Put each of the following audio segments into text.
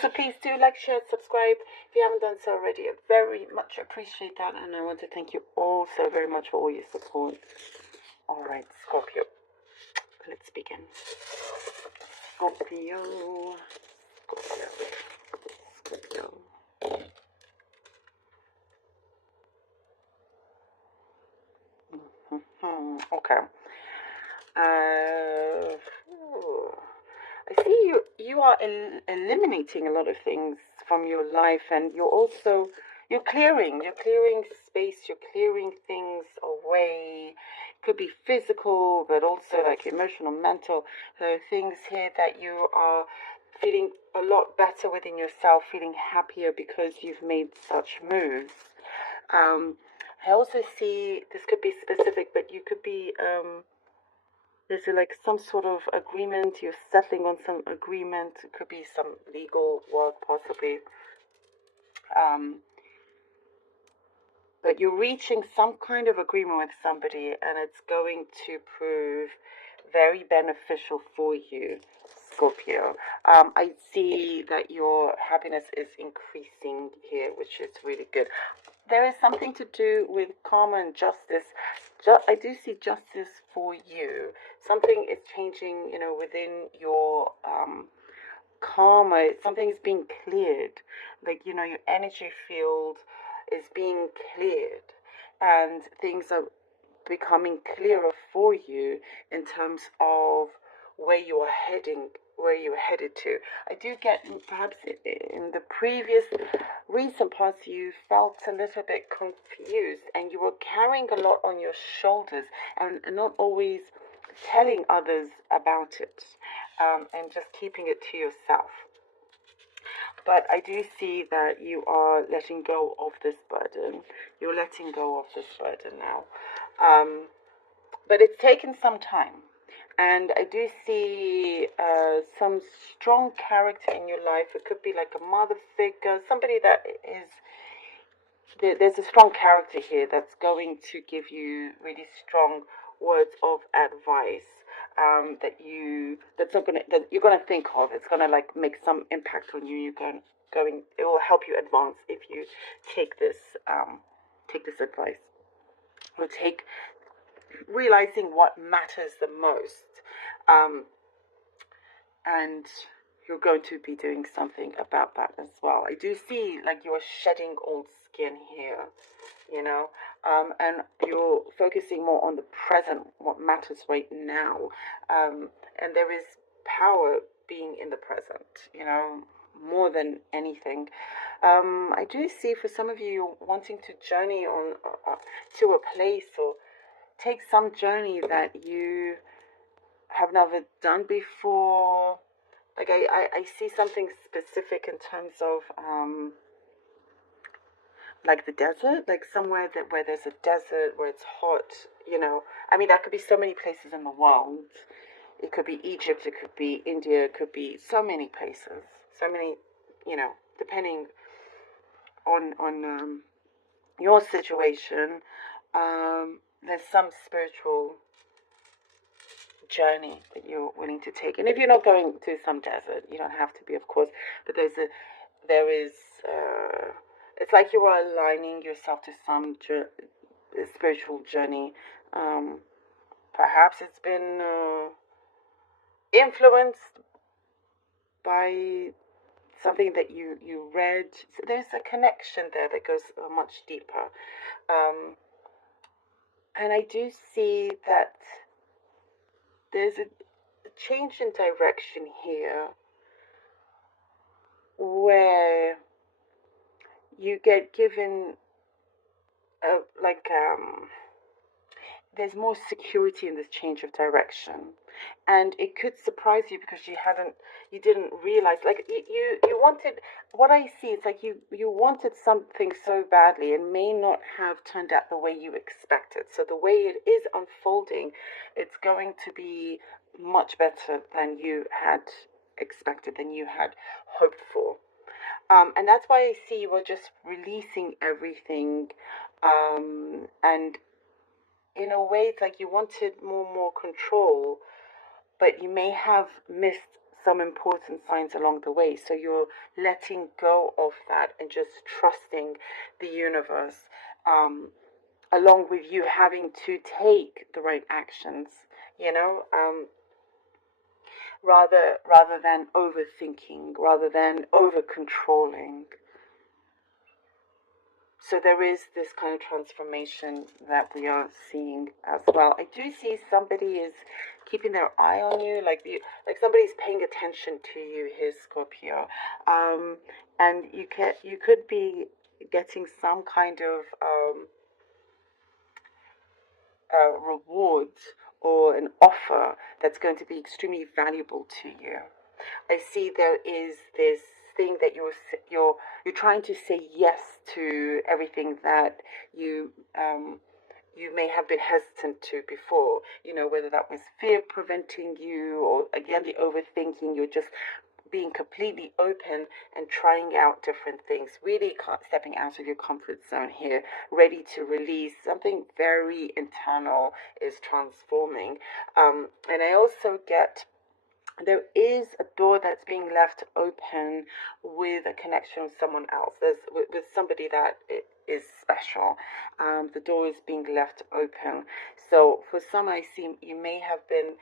So please do like, share, subscribe if you haven't done so already. I very much appreciate that, and I want to thank you all so very much for all your support. All right, Scorpio, let's begin. Scorpio, Scorpio, Scorpio. Okay. I see you are eliminating a lot of things from your life, and you're clearing space, you're clearing things away. Could be physical, but also like emotional, mental. There are things here that you are feeling a lot better within yourself, feeling happier because you've made such moves. I also see this could be specific, but you could be there's like some sort of agreement, you're settling on some agreement. It could be some legal work possibly, but you're reaching some kind of agreement with somebody, and it's going to prove very beneficial for you, Scorpio. I see that your happiness is increasing here, which is really good. There is something to do with karma and justice. I do see justice for you. Something is changing, within your karma. Something is being cleared. Like, your energy field is being cleared, and things are becoming clearer for you in terms of where you are heading, where you're headed to. I do get perhaps in the previous recent past you felt a little bit confused, and you were carrying a lot on your shoulders and not always telling others about it, and just keeping it to yourself. But I do see that you are letting go of this burden. You're letting go of this burden now. But it's taken some time. And I do see some strong character in your life. It could be like a mother figure, somebody that is. There's a strong character here that's going to give you really strong words of advice, that you're gonna think of. It's gonna like make some impact on you. It will help you advance if you take this advice, or take realizing what matters the most, and you're going to be doing something about that as well. I do see like you're shedding old skin here, and you're focusing more on the present, what matters right now, and there is power being in the present, more than anything. I do see for some of you wanting to journey on to a place, or take some journey that you have never done before. Like I see something specific in terms of like the desert, like somewhere where there's a desert, where it's hot, I mean, that could be so many places in the world. It could be Egypt, it could be India, it could be so many places, so many, depending on your situation. There's some spiritual journey that you're willing to take. And if you're not going to some desert, you don't have to be, of course, but there is it's like you are aligning yourself to some spiritual journey. Perhaps it's been influenced by something that you read. So there's a connection there that goes much deeper. And I do see that there's a change in direction here, where you get given there's more security in this change of direction, and it could surprise you because you didn't realize, like, you wanted, what I see, it's like you wanted something so badly, and may not have turned out the way you expected. So the way it is unfolding, it's going to be much better than you had expected, than you had hoped for. And that's why I see you are just releasing everything, and in a way, it's like you wanted more control, but you may have missed some important signs along the way. So you're letting go of that and just trusting the universe, along with you having to take the right actions, you know, rather than overthinking, rather than over controlling. So there is this kind of transformation that we are seeing as well. I do see somebody is keeping their eye on you, like somebody's paying attention to you here, Scorpio. And you could be getting some kind of reward or an offer that's going to be extremely valuable to you. I see there is this thing that you're trying to say yes to everything that you may have been hesitant to before. You know, whether that was fear preventing you, or again the overthinking. You're just being completely open and trying out different things, really stepping out of your comfort zone here, ready to release. Something very internal is transforming. And I also get there is a door that's being left open with a connection with someone else. There's with somebody that is special. The door is being left open. So for some, I see you may have been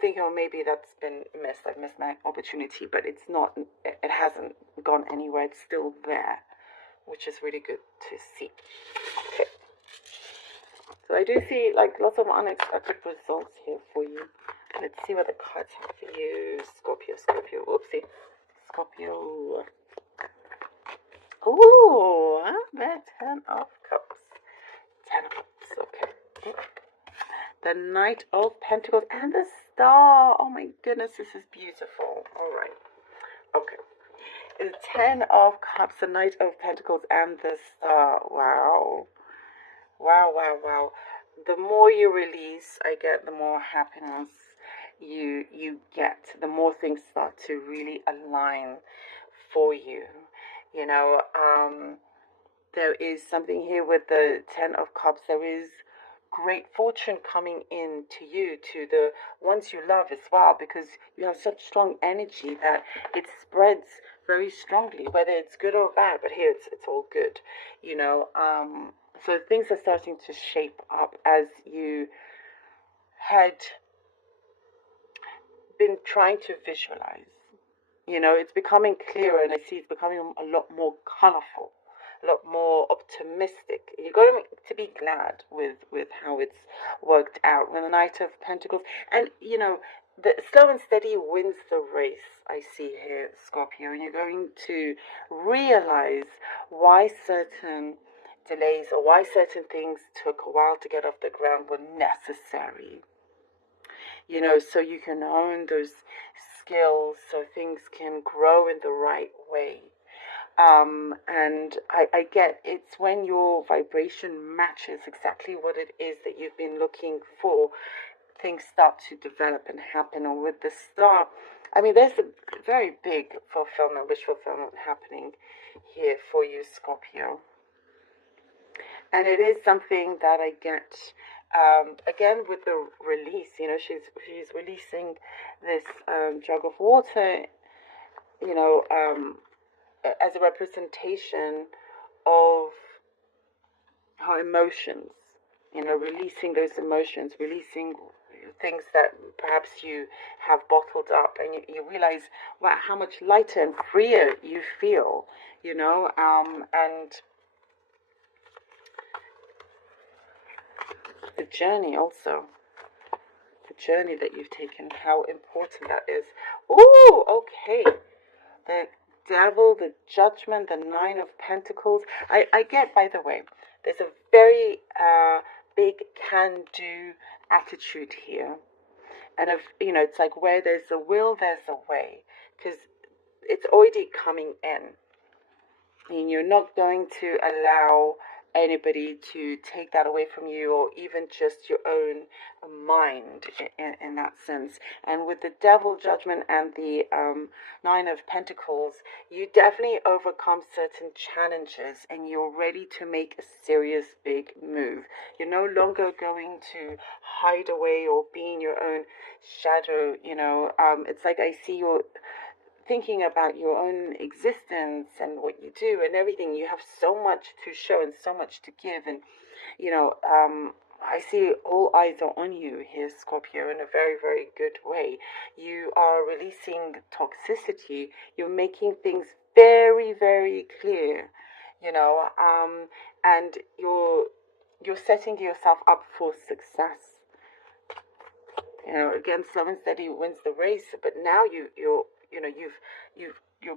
thinking, oh, maybe that's been missed. I've missed my opportunity, but it's not. It hasn't gone anywhere. It's still there, which is really good to see. Okay. So I do see like lots of unexpected results here for you. Let's see what the cards have for you, Scorpio. Whoopsie. Scorpio. Ooh, the 10 of Cups. 10 of Cups, okay. The Knight of Pentacles and the Star. Oh my goodness, this is beautiful. All right. Okay. The 10 of Cups, the Knight of Pentacles and the Star. Wow. Wow. The more you release, I get, the more happiness you get, the more things start to really align for you. You know, there is something here with the 10 of Cups. There is great fortune coming in to you, to the ones you love as well, because you have such strong energy that it spreads very strongly, whether it's good or bad. But here it's all good, you know. So things are starting to shape up as you had been trying to visualize. You know, it's becoming clearer, and I see it's becoming a lot more colorful, a lot more optimistic. You've got to be glad with how it's worked out with the Knight of Pentacles. And, you know, the slow and steady wins the race, I see here, Scorpio. And you're going to realize why certain delays or why certain things took a while to get off the ground were necessary. You know, so you can own those skills, so things can grow in the right way. And I get it's when your vibration matches exactly what it is that you've been looking for, things start to develop and happen. And with the Star, I mean, there's a very big fulfillment, wish fulfillment happening here for you, Scorpio. And it is something that I get, again, with the release. You know, she's releasing this jug of water, you know, as a representation of her emotions. You know, releasing those emotions, releasing things that perhaps you have bottled up, and you realize, wow, how much lighter and freer you feel, you know, and the journey also, the journey that you've taken, how important that is. Ooh, okay. The Devil, the Judgment, the Nine of Pentacles. I get, by the way, there's a very big can-do attitude here. And, you know, it's like where there's a will, there's a way. Because it's already coming in. And you're not going to allow anybody to take that away from you, or even just your own mind in that sense. And with the Devil, Judgment, and the Nine of Pentacles, you definitely overcome certain challenges, and you're ready to make a serious big move. You're no longer going to hide away or be in your own own shadow, it's like I see you thinking about your own existence and what you do and everything. You have so much to show and so much to give, and I see all eyes are on you here, Scorpio, in a very, very good way. You are releasing toxicity. You're making things very, very clear, and you're setting yourself up for success. Again, slow and steady wins the race. But now you've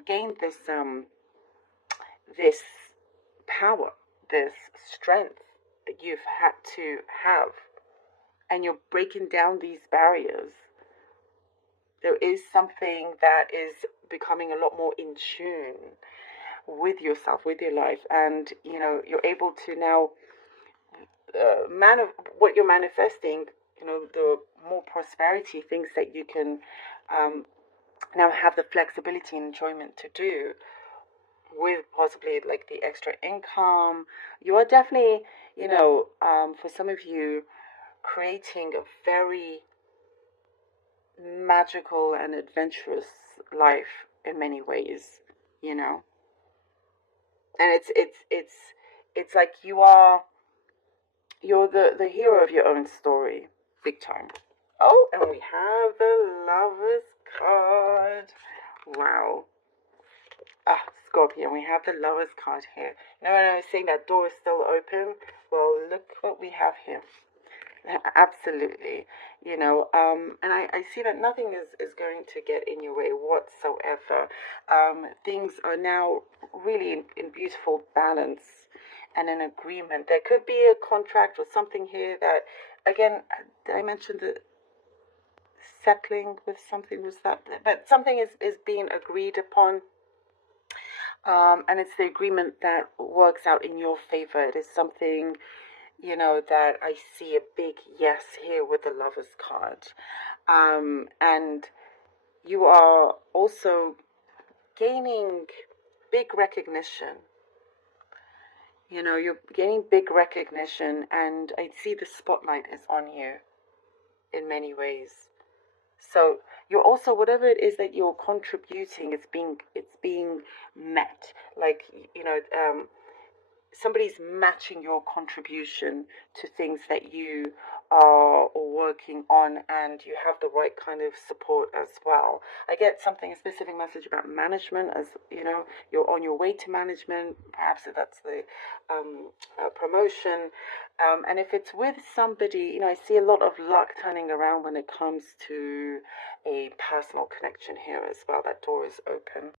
gained this this power, this strength that you've had to have, and you're breaking down these barriers. There is something that is becoming a lot more in tune with yourself, with your life, and you're able to now what you're manifesting. The more prosperity, things that you can now have the flexibility and enjoyment to do, with possibly like the extra income. You are definitely, for some of you, creating a very magical and adventurous life in many ways, and it's like you're the hero of your own story, big time. Oh, and we have the Lovers card. Wow. Scorpio, we have the Lovers card here. When I was saying that door is still open, well, look what we have here. Absolutely. And I see that nothing is going to get in your way whatsoever. Things are now really in beautiful balance and an agreement. There could be a contract or something here that, again, did I mention the settling with something? Was that? But something is being agreed upon. And it's the agreement that works out in your favor. It is something, that I see a big yes here with the Lovers card. And you are also gaining big recognition. You're gaining big recognition, and I see the spotlight is on you in many ways. So you're also, whatever it is that you're contributing, it's being met. Like, somebody's matching your contribution to things that you are working on, and you have the right kind of support as well. I get a specific message about management, as you're on your way to management. Perhaps that's the promotion. And if it's with somebody, I see a lot of luck turning around when it comes to a personal connection here as well. That door is open.